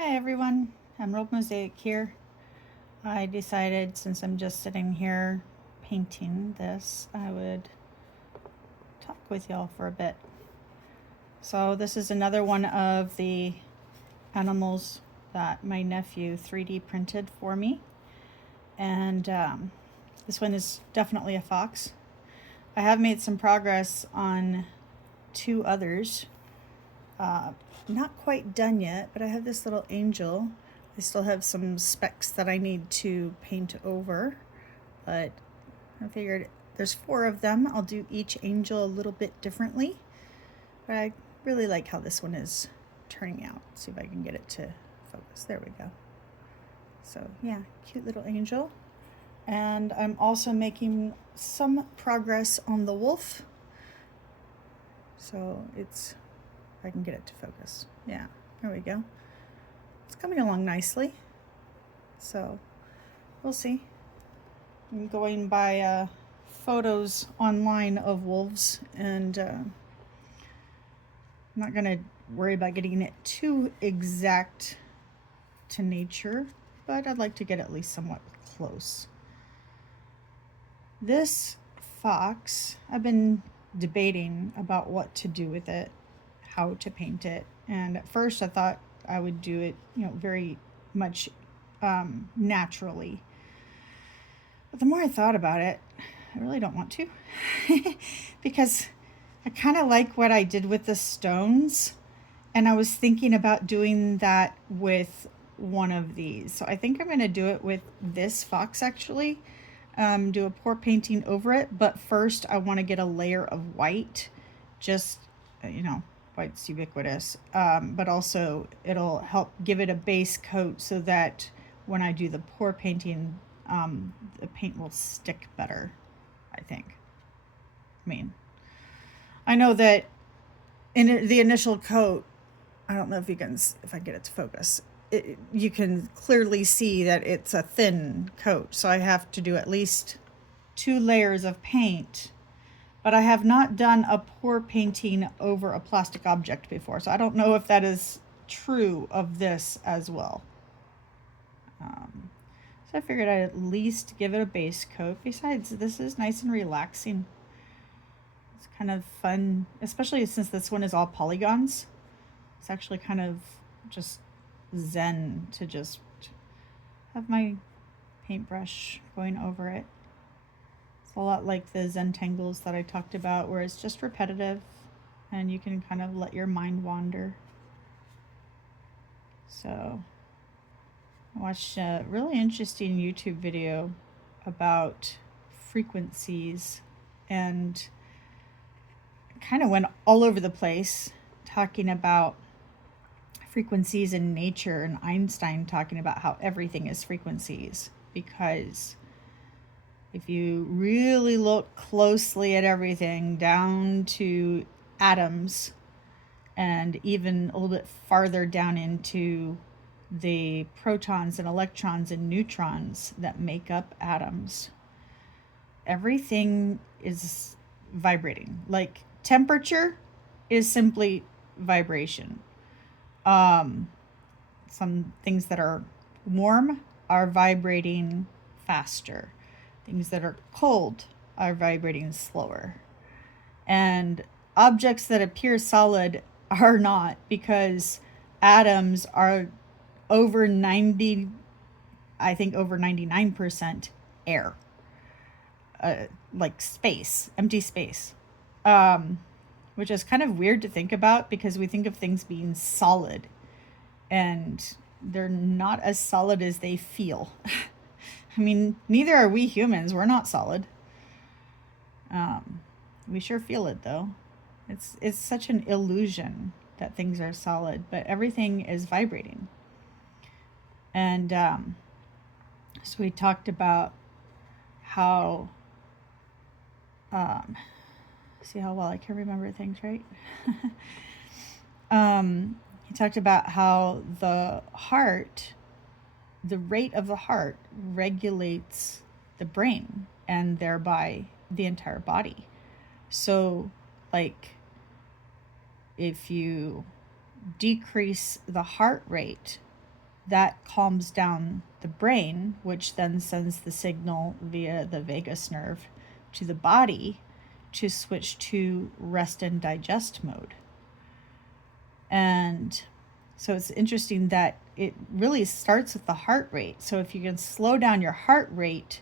Hi everyone, Emerald Mosaic here. I decided since I'm just sitting here painting this, I would talk with y'all for a bit. So this is another one of the animals that my nephew 3D printed for me. And this one is definitely a fox. I have made some progress on two others. Not quite done yet, but I have this little angel. I still have some specks that I need to paint over, but I figured there's 4 of them. I'll do each angel a little bit differently, but I really like how this one is turning out. Let's see if I can get it to focus. There we go. So yeah, cute little angel. And I'm also making some progress on the wolf. So it's, if I can get it to focus. Yeah, there we go. It's coming along nicely. So we'll see. I'm going by photos online of wolves, and I'm not going to worry about getting it too exact to nature, but I'd like to get at least somewhat close. This fox, I've been debating about what to do with it, how to paint it, and at first I thought I would do it, very much naturally. But the more I thought about it, I really don't want to because I kind of like what I did with the stones, and I was thinking about doing that with one of these. So I think I'm going to do it with this fox actually. Do a pour painting over it, but first I want to get a layer of white, just white's ubiquitous, but also it'll help give it a base coat so that when I do the pour painting, the paint will stick better, I think. I mean, I know that in the initial coat, I don't know if I get it to focus, you can clearly see that it's a thin coat, so I have to do at least 2 layers of paint. But I have not done a pour painting over a plastic object before, so I don't know if that is true of this as well. So I figured I'd at least give it a base coat. Besides, this is nice and relaxing. It's kind of fun, especially since this one is all polygons. It's actually kind of just zen to just have my paintbrush going over it. It's a lot like the Zentangles that I talked about, where it's just repetitive and you can kind of let your mind wander. So I watched a really interesting YouTube video about frequencies and kind of went all over the place talking about frequencies in nature, and Einstein talking about how everything is frequencies, because if you really look closely at everything down to atoms and even a little bit farther down into the protons and electrons and neutrons that make up atoms, everything is vibrating. Like temperature is simply vibration. Some things that are warm are vibrating faster. Things that are cold are vibrating slower. And objects that appear solid are not, because atoms are over 90, I think over 99% air. Like space, empty space. Which is kind of weird to think about because we think of things being solid, and they're not as solid as they feel. I mean, neither are we humans. We're not solid. We sure feel it though. It's such an illusion that things are solid, but everything is vibrating. And so we talked about how see how well I can remember things, right? He talked about how the rate of the heart regulates the brain and thereby the entire body. So, like, if you decrease the heart rate, that calms down the brain, which then sends the signal via the vagus nerve to the body to switch to rest and digest mode. And so it's interesting that it really starts with the heart rate. So if you can slow down your heart rate,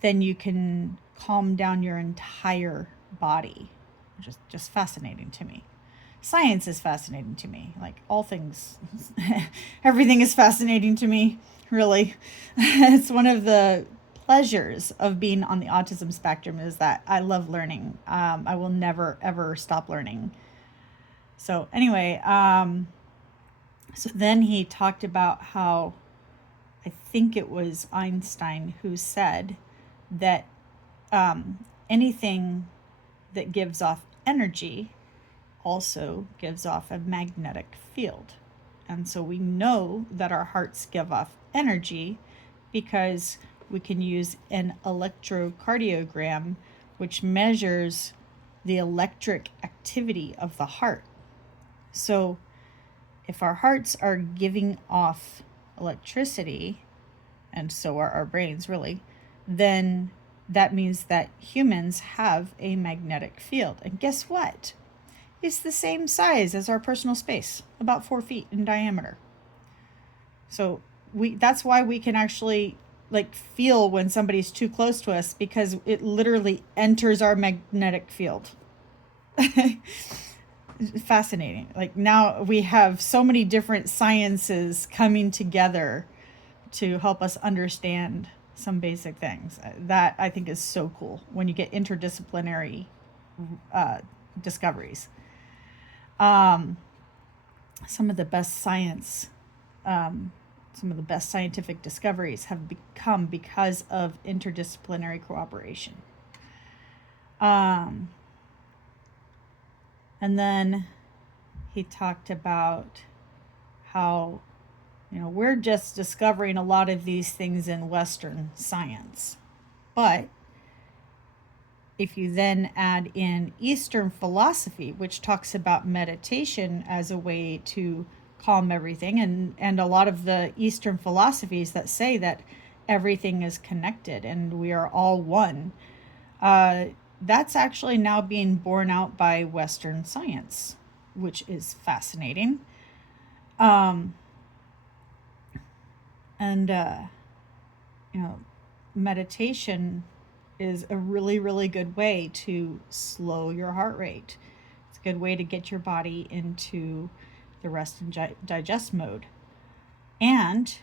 then you can calm down your entire body, which is just fascinating to me. Science is fascinating to me. Like all things, everything is fascinating to me, really. It's one of the pleasures of being on the autism spectrum is that I love learning. I will never, ever stop learning. So anyway, so then he talked about how I think it was Einstein who said that anything that gives off energy also gives off a magnetic field. And so we know that our hearts give off energy because we can use an electrocardiogram, which measures the electric activity of the heart. So if our hearts are giving off electricity, and so are our brains really, then that means that humans have a magnetic field. And guess what? It's the same size as our personal space, about 4 feet in diameter. So that's why we can actually like feel when somebody's too close to us, because it literally enters our magnetic field. Fascinating. Like now we have so many different sciences coming together to help us understand some basic things. That I think is so cool when you get interdisciplinary discoveries. Some of the best science, some of the best scientific discoveries have become because of interdisciplinary cooperation. And then he talked about how, we're just discovering a lot of these things in Western science. But if you then add in Eastern philosophy, which talks about meditation as a way to calm everything, and a lot of the Eastern philosophies that say that everything is connected and we are all one, that's actually now being borne out by Western science, which is fascinating. Meditation is a really, really good way to slow your heart rate. It's a good way to get your body into the rest and digest mode. And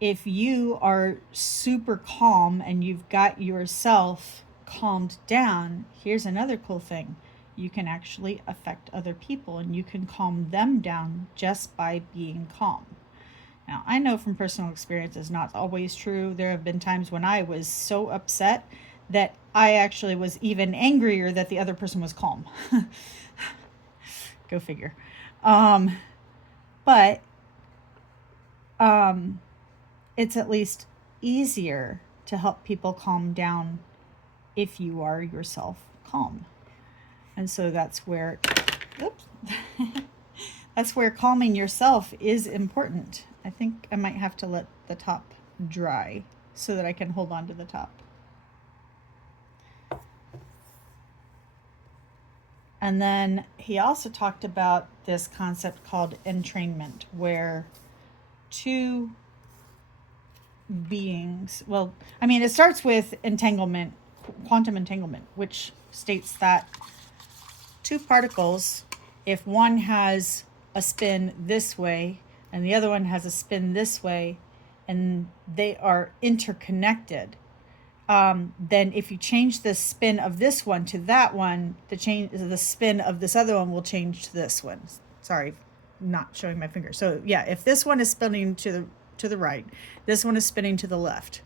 if you are super calm and you've got yourself calmed down, here's another cool thing. You can actually affect other people and you can calm them down just by being calm. Now, I know from personal experience it's not always true. There have been times when I was so upset that I actually was even angrier that the other person was calm. Go figure. But it's at least easier to help people calm down if you are yourself calm. And so that's where, that's where calming yourself is important. I think I might have to let the top dry so that I can hold on to the top. And then he also talked about this concept called entrainment, where two beings, it starts with entanglement, quantum entanglement, which states that two particles, if one has a spin this way and the other one has a spin this way, and they are interconnected, then if you change the spin of this one to that one, the spin of this other one will change to this one. Sorry, not showing my finger. So yeah, if this one is spinning to the right, this one is spinning to the left.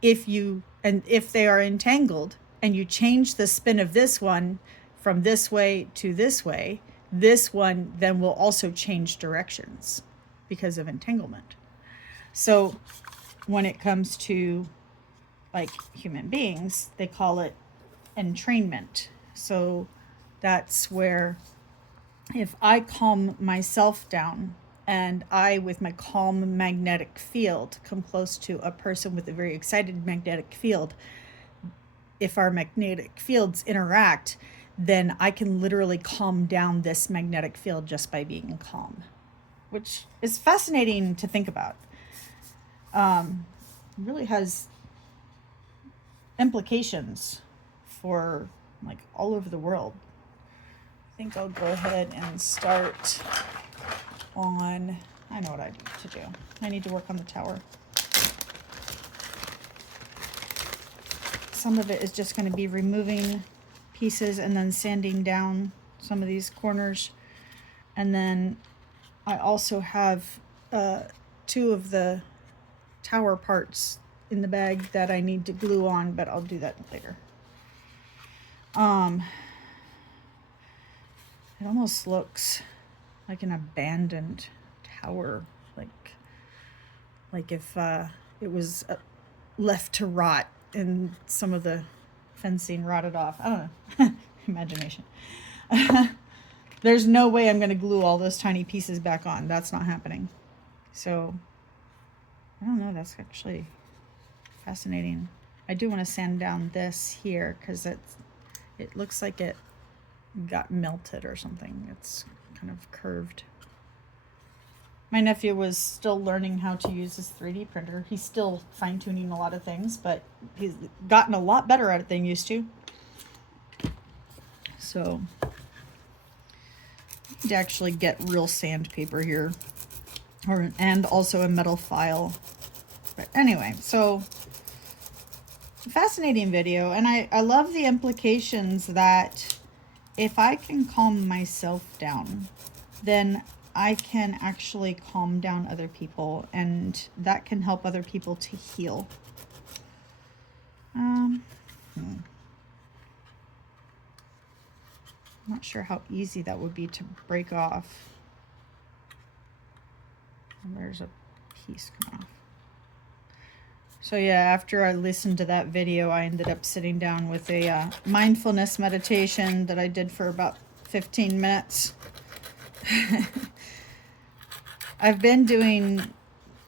If they are entangled and you change the spin of this one from this way to this way, this one then will also change directions because of entanglement. So when it comes to like human beings, they call it entrainment. So that's where if I calm myself down and I, with my calm magnetic field, come close to a person with a very excited magnetic field, if our magnetic fields interact, then I can literally calm down this magnetic field just by being calm, which is fascinating to think about. Really has implications for like all over the world. I think I'll go ahead and start on, I know what I need to do. I need to work on the tower. Some of it is just going to be removing pieces and then sanding down some of these corners. And then I also have 2 of the tower parts in the bag that I need to glue on, but I'll do that later. It almost looks like an abandoned tower, like if it was left to rot and some of the fencing rotted off. I don't know. Imagination. There's no way I'm going to glue all those tiny pieces back on. That's not happening. So, I don't know. That's actually fascinating. I do want to sand down this here because it looks like it got melted or something. It's kind of curved. My nephew was still learning how to use his 3D printer. He's still fine-tuning a lot of things, but he's gotten a lot better at it than he used to. So, I need to actually get real sandpaper here, and also a metal file. But anyway, so fascinating video, and I love the implications that if I can calm myself down, then I can actually calm down other people, and that can help other people to heal. I'm not sure how easy that would be to break off. And there's a piece coming off. So yeah, after I listened to that video, I ended up sitting down with a mindfulness meditation that I did for about 15 minutes. I've been doing,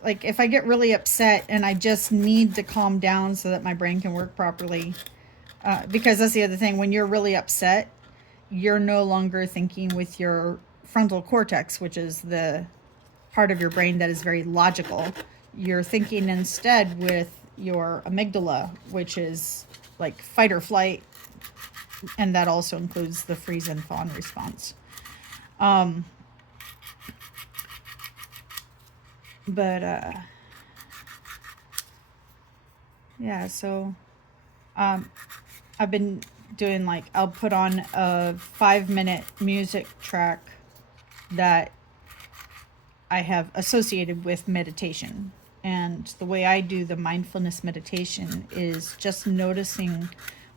like, if I get really upset and I just need to calm down so that my brain can work properly, because that's the other thing, when you're really upset, you're no longer thinking with your frontal cortex, which is the part of your brain that is very logical. You're thinking instead with your amygdala, which is like fight or flight, and that also includes the freeze and fawn response. Yeah, so I've been doing, like, I'll put on a 5-minute music track that I have associated with meditation. And the way I do the mindfulness meditation is just noticing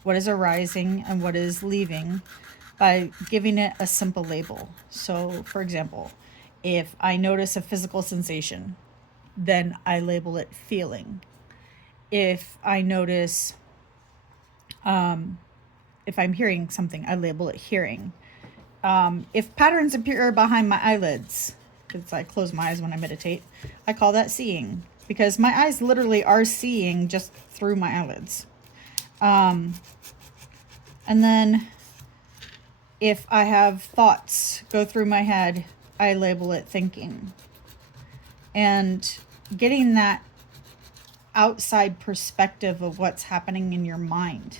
what is arising and what is leaving by giving it a simple label. So, for example, if I notice a physical sensation, then I label it feeling. If I notice, if I'm hearing something, I label it hearing. If patterns appear behind my eyelids, because I close my eyes when I meditate, I call that seeing, because my eyes literally are seeing just through my eyelids. And then if I have thoughts go through my head, I label it thinking. And getting that outside perspective of what's happening in your mind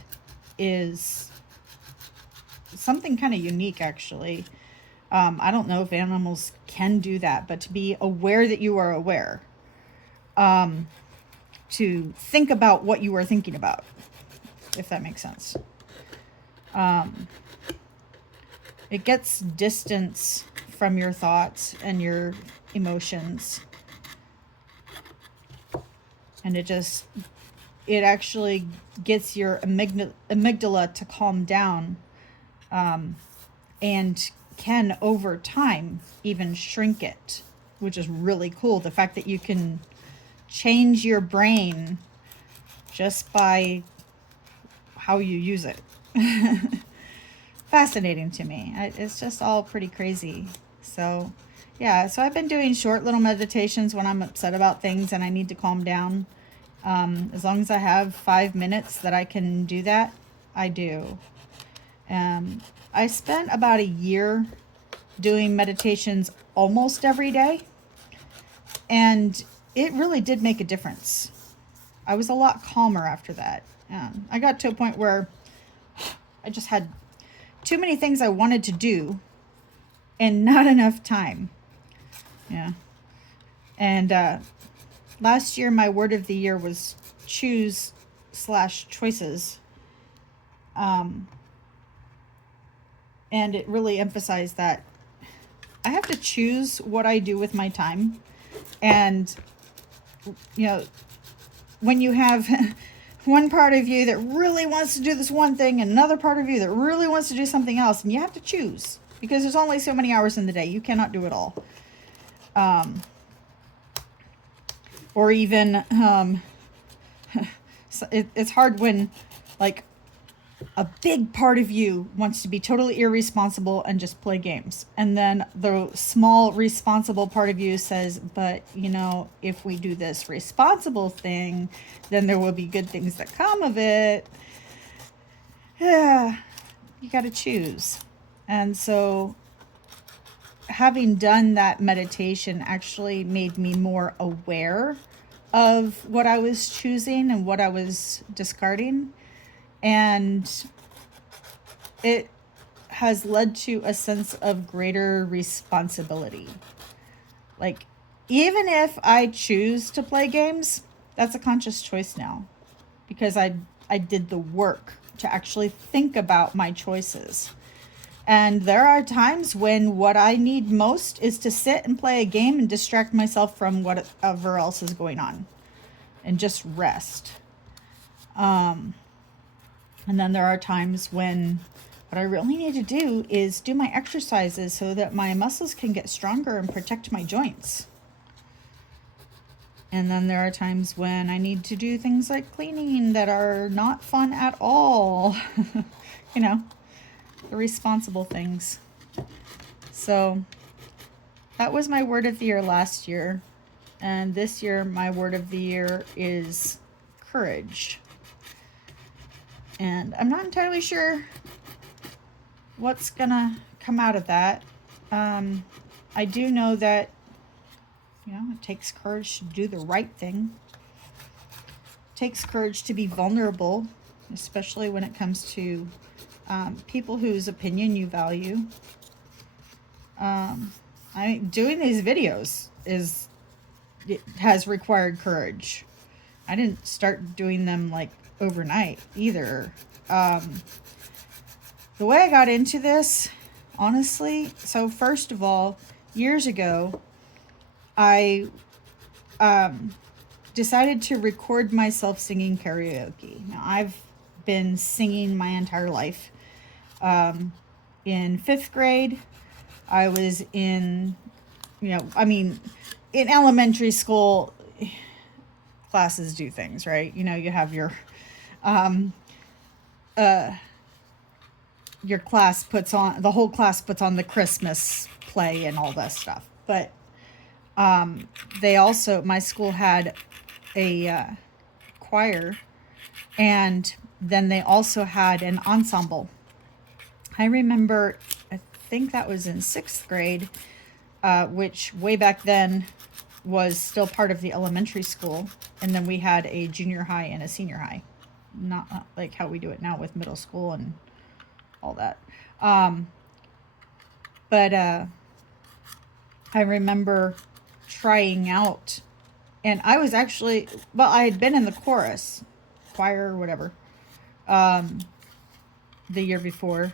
is something kind of unique, actually. I don't know if animals can do that, but to be aware that you are aware, to think about what you are thinking about, if that makes sense. It gets distance from your thoughts and your emotions. And it actually gets your amygdala to calm down, and can, over time, even shrink it, which is really cool. The fact that you can change your brain just by how you use it. Fascinating to me. It's just all pretty crazy. So Yeah, so I've been doing short little meditations when I'm upset about things and I need to calm down. As long as I have 5 minutes that I can do that, I do. Um, I spent about a year doing meditations almost every day, and it really did make a difference. I was a lot calmer after that. I got to a point where I just had too many things I wanted to do and not enough time. Yeah. And last year, my word of the year was choose/choices. Um, and it really emphasized that I have to choose what I do with my time. And, you know, when you have one part of you that really wants to do this one thing and another part of you that really wants to do something else, and you have to choose because there's only so many hours in the day. You cannot do it all. Or even, it's hard when, like, a big part of you wants to be totally irresponsible and just play games. And then the small responsible part of you says, but if we do this responsible thing, then there will be good things that come of it. Yeah, you got to choose. And so having done that meditation actually made me more aware of what I was choosing and what I was discarding. And it has led to a sense of greater responsibility. Like, even if I choose to play games, that's a conscious choice now, because I did the work to actually think about my choices. And there are times when what I need most is to sit and play a game and distract myself from whatever else is going on and just rest. And then there are times when what I really need to do is do my exercises so that my muscles can get stronger and protect my joints. And then there are times when I need to do things like cleaning that are not fun at all. The responsible things. So that was my word of the year last year. And this year, my word of the year is courage. And I'm not entirely sure what's gonna come out of that. I do know that, it takes courage to do the right thing. It takes courage to be vulnerable, especially when it comes to people whose opinion you value. Doing these videos has required courage. I didn't start doing them like overnight either. The way I got into this, honestly, so first of all, years ago, I decided to record myself singing karaoke. Now, I've been singing my entire life. In 5th grade, I was in elementary school, classes do things, right? You have your class the whole class puts on the Christmas play and all that stuff. But my school had a choir, and then they also had an ensemble. I remember, I think that was in 6th grade, which way back then was still part of the elementary school. And then we had a junior high and a senior high. Not like how we do it now with middle school and all that. But I remember trying out, and I was actually, I had been in the chorus, choir or whatever, the year before.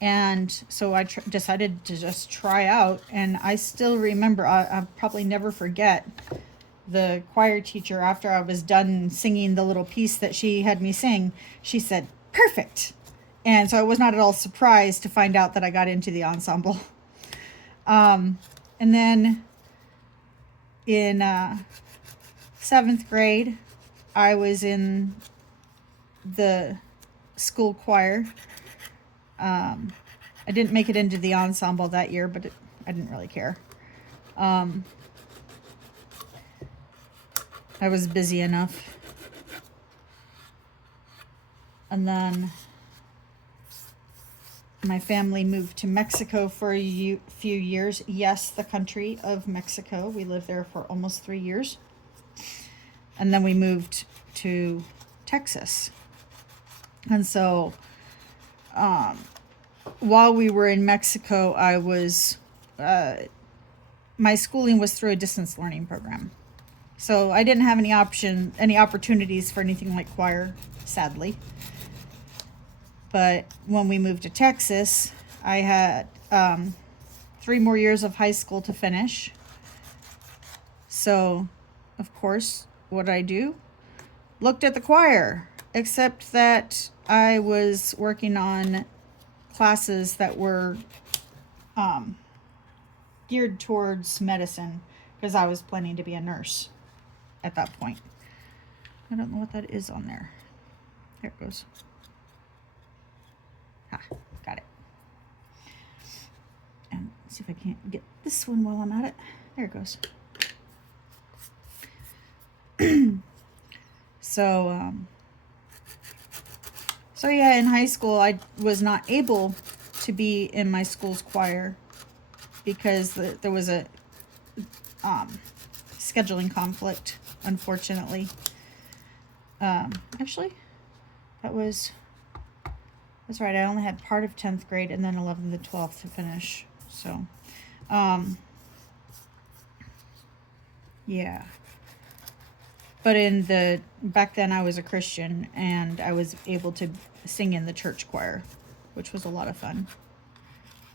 And so I decided to just try out. And I still remember, I'll probably never forget, the choir teacher, after I was done singing the little piece that she had me sing, she said, "Perfect." And so I was not at all surprised to find out that I got into the ensemble. And then in 7th grade, I was in the school choir. I didn't make it into the ensemble that year, but I didn't really care. Um, I was busy enough. And then my family moved to Mexico for a few years. Yes, the country of Mexico. We lived there for almost 3 years. And then we moved to Texas. And so while we were in Mexico, I was, my schooling was through a distance learning program. So I didn't have any opportunities for anything like choir, sadly. But when we moved to Texas, I had 3 more years of high school to finish. So, of course, what did I do? Looked at the choir, except that I was working on classes that were geared towards medicine because I was planning to be a nurse at that point. I don't know what that is on there. There it goes. Got it. And let's see if I can't get this one while I'm at it. There it goes. So yeah, in high school, I was not able to be in my school's choir because there was a scheduling conflict, unfortunately. Actually, that's right. I only had part of 10th grade and then 11th and 12th to finish. So, yeah. But back then I was a Christian and I was able to sing in the church choir, which was a lot of fun.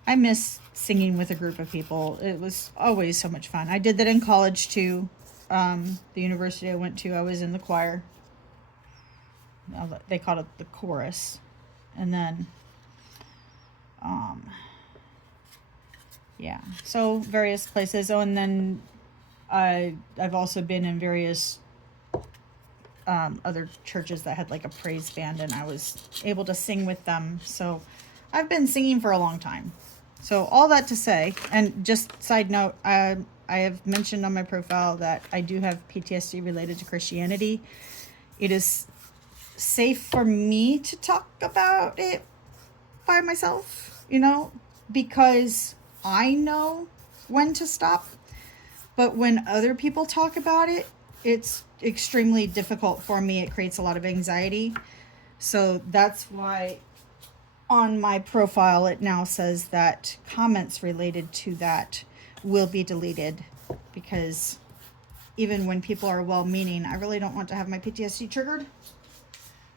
I miss singing with a group of people. It was always so much fun. I did that in college too. The university I went to, I was in the choir. They called it the chorus. And then, yeah, so various places. Oh, and then I've also been in various other churches that had like a praise band, and I was able to sing with them. So I've been singing for a long time. So all that to say, and just side note, I have mentioned on my profile that I do have PTSD related to Christianity. It is safe for me to talk about it by myself, because I know when to stop. But when other people talk about it, it's extremely difficult for me. It creates a lot of anxiety. So that's why on my profile it now says that comments related to that will be deleted, because even when people are well-meaning, I really don't want to have my PTSD triggered.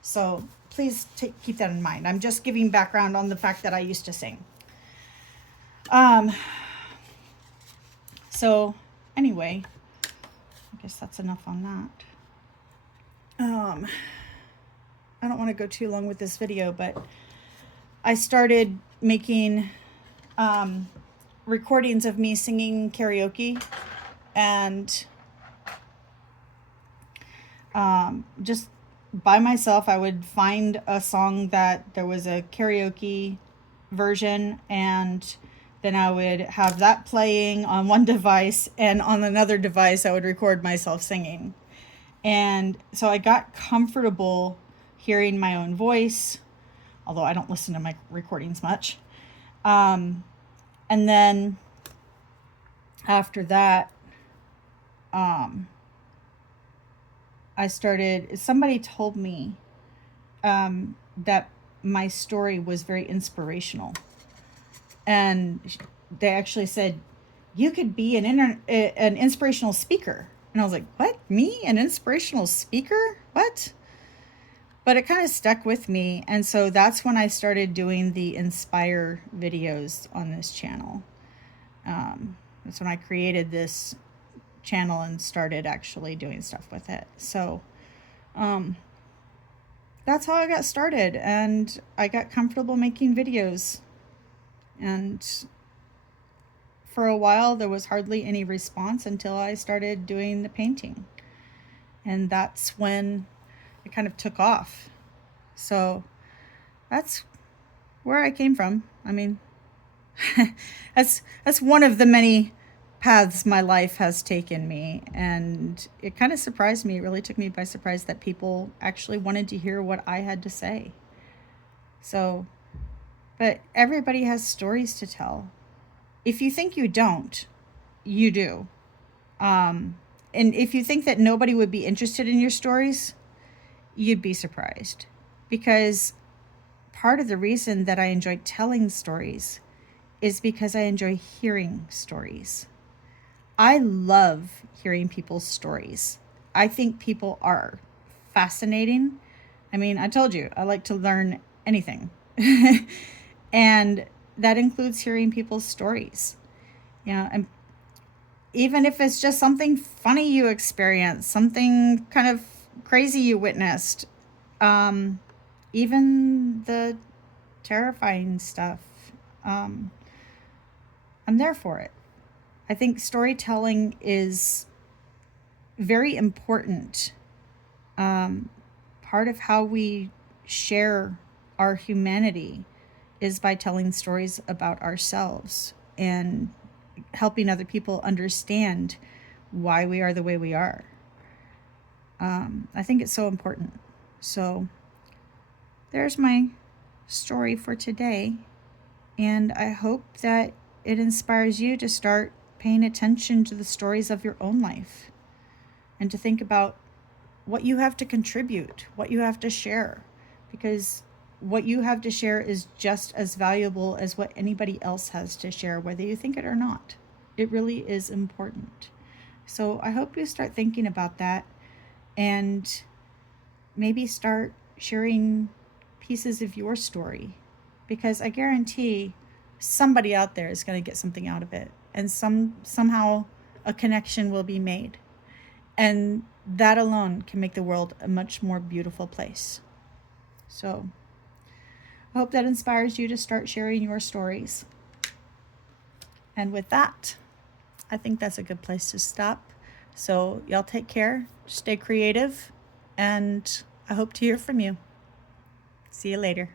So please keep that in mind. I'm just giving background on the fact that I used to sing. So anyway, I guess that's enough on that. I don't want to go too long with this video, but I started making recordings of me singing karaoke, and just by myself. I would find a song that there was a karaoke version, and then I would have that playing on one device, and on another device I would record myself singing. And so I got comfortable hearing my own voice, although I don't listen to my recordings much. And then after that, somebody told me that my story was very inspirational. And they actually said, you could be an inspirational speaker. And I was like, what? Me? An inspirational speaker? What? But it kind of stuck with me. And so that's when I started doing the Inspire videos on this channel. That's when I created this channel and started actually doing stuff with it. So that's how I got started, and I got comfortable making videos. And for a while there was hardly any response until I started doing the painting, and that's when it kind of took off. So that's where I came from. I mean, that's one of the many paths my life has taken me. And it kind of surprised me. It really took me by surprise that people actually wanted to hear what I had to say. So, but everybody has stories to tell. If you think you don't, you do. And if you think that nobody would be interested in your stories, you'd be surprised. Because part of the reason that I enjoy telling stories is because I enjoy hearing stories. I love hearing people's stories. I think people are fascinating. I mean, I told you, I like to learn anything. And that includes hearing people's stories. And even if it's just something funny you experienced, something kind of crazy you witnessed, even the terrifying stuff, um, I'm there for it. I think storytelling is very important. Part of how we share our humanity is by telling stories about ourselves and helping other people understand why we are the way we are. I think it's so important. So there's my story for today. And I hope that it inspires you to start paying attention to the stories of your own life and to think about what you have to contribute, what you have to share, because what you have to share is just as valuable as what anybody else has to share, whether you think it or not. It really is important. So I hope you start thinking about that and maybe start sharing pieces of your story, because I guarantee somebody out there is going to get something out of it, and somehow a connection will be made. And that alone can make the world a much more beautiful place. So I hope that inspires you to start sharing your stories. And with that, I think that's a good place to stop. So y'all take care, stay creative, and I hope to hear from you. See you later.